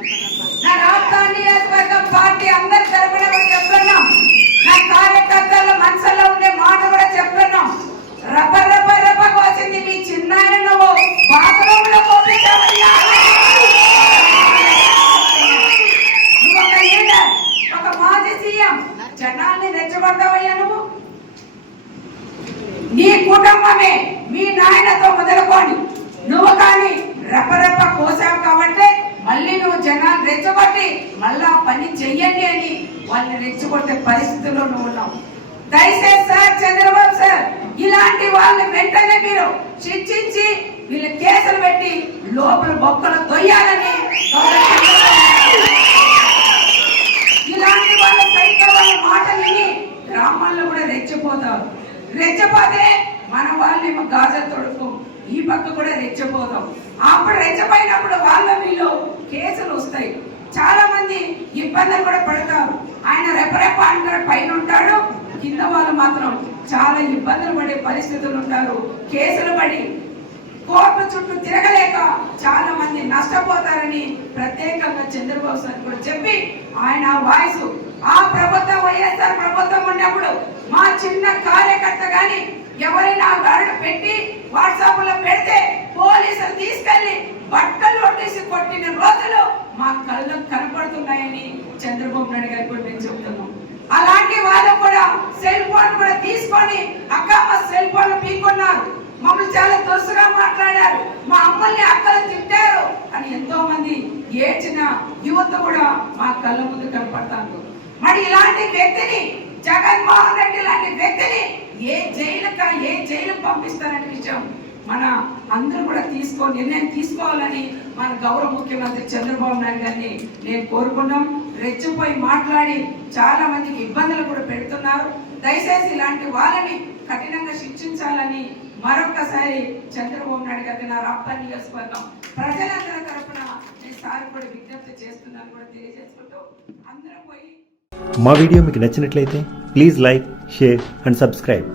నా రాష్ట్ర నియోజకవర్గం పార్టీ అందరి తరపున చెప్తున్నాం. నా కార్యకర్తల మనసులో ఉండే మాట కూడా చెప్తున్నాం. రప రప కోసింది మీ చిన్నాయన నువ్వు బాత్రూమ్లో కోపించావయ్యా ఒక లీడర్ ఒక మాజీ సీఎం. జనాన్ని రెచ్చగొడతావయ్యా నువ్వు. నీ కుటుంబమే మీ నాయనతో మొదలుకోండి నువ్వు కానీ రపరప కోసావు కాబట్టి మళ్ళీ నువ్వు జనాన్ని రెచ్చగొట్టి మళ్ళా పని చెయ్యండి అని వాళ్ళని రెచ్చగొట్టే పరిస్థితుల్లో నువ్వు ఉన్నావు. దయచేసి సార్ చంద్రబాబు సార్ ఇలాంటి వాళ్ళని వెంటనే మీరు శిక్షించి వీళ్ళు కేసులు పెట్టి లోపల బొక్కలు తొయ్యాలని ఇలాంటి వాళ్ళ సైతం వాళ్ళ మాట విని గ్రామాల్లో కూడా రెచ్చిపోతారు. రెచ్చపోతే మన వాళ్ళేమో గాజలు తొడుకు ఈ పక్క కూడా రెచ్చిపోతాం. అప్పుడు రెచ్చపోయినప్పుడు వాళ్ళ వీళ్ళు కేసులు వస్తాయి చాలా మంది ఇబ్బందులు కూడా పడతారు ఆయన రెపరెప అంటారు పైన ఉంటాడు కింద వాళ్ళు మాత్రం చాలా ఇబ్బందులు పడే పరిస్థితులు ఉంటారు. కేసులు పడి కోర్టు చుట్టూ తిరగలేక చాలా మంది నష్టపోతారని ప్రత్యేకంగా చంద్రబాబు సార్ కూడా చెప్పి ఆయన వాయిస్ ఆ ప్రభుత్వం వైఎస్ఆర్ ప్రభుత్వం ఉన్నప్పుడు మా చిన్న కార్యకర్త గాని ఎవరైనా గరడు పెట్టి వాట్సాప్లో పెడితే పోలీసులు తీసుకెళ్ళి బట్టలు ఒట్టేసి కొట్టిన రోజులు మా కళ్ళకు కనపడుతున్నాయని చంద్రబాబు నాయుడు గారికి కూడా మేము చెప్తున్నాం సెల్ ఫోన్ కూడా తీసుకొని అక్క మా సెల్ ఫోన్ పీకున్నారు మమ్మల్ని చాలా దురుసుగా మాట్లాడారు. మా అమ్మల్ని అక్కలు తిట్టారు అని ఎంతో మంది ఏడ్చిన యువత కూడా మా కళ్ళ ముందు కనపడతాను మరి ఇలాంటి వ్యక్తిని జగన్మోహన్ రెడ్డి లాంటి వ్యక్తిని ఏ జైలుక ఏ జైలు పంపిస్తారనే విషయం మన అందరూ కూడా తీసుకో నిర్ణయం తీసుకోవాలని మన గౌరవ ముఖ్యమంత్రి చంద్రబాబు నాయుడు గారిని నేను కోరుకున్నాం. రెచ్చిపోయి మాట్లాడి చాలా మందికి ఇబ్బందులు కూడా పెడుతున్నారు చేస్తున్నారు దయచేసి ఇలాంటి వాళ్ళని కఠినంగా శిక్షించాలని మరొక్కసారి చంద్రబాబు నాయుడు గారి నా రాప్తా నియోజకవర్గం ప్రజలందరి తరఫున నేను సార్ కూడా విజ్ఞప్తి చేస్తున్నాను కూడా తెలియజేసుకుంటూ అందరం పోయి మా వీడియో మీకు నచ్చినట్లయితే please like share and subscribe.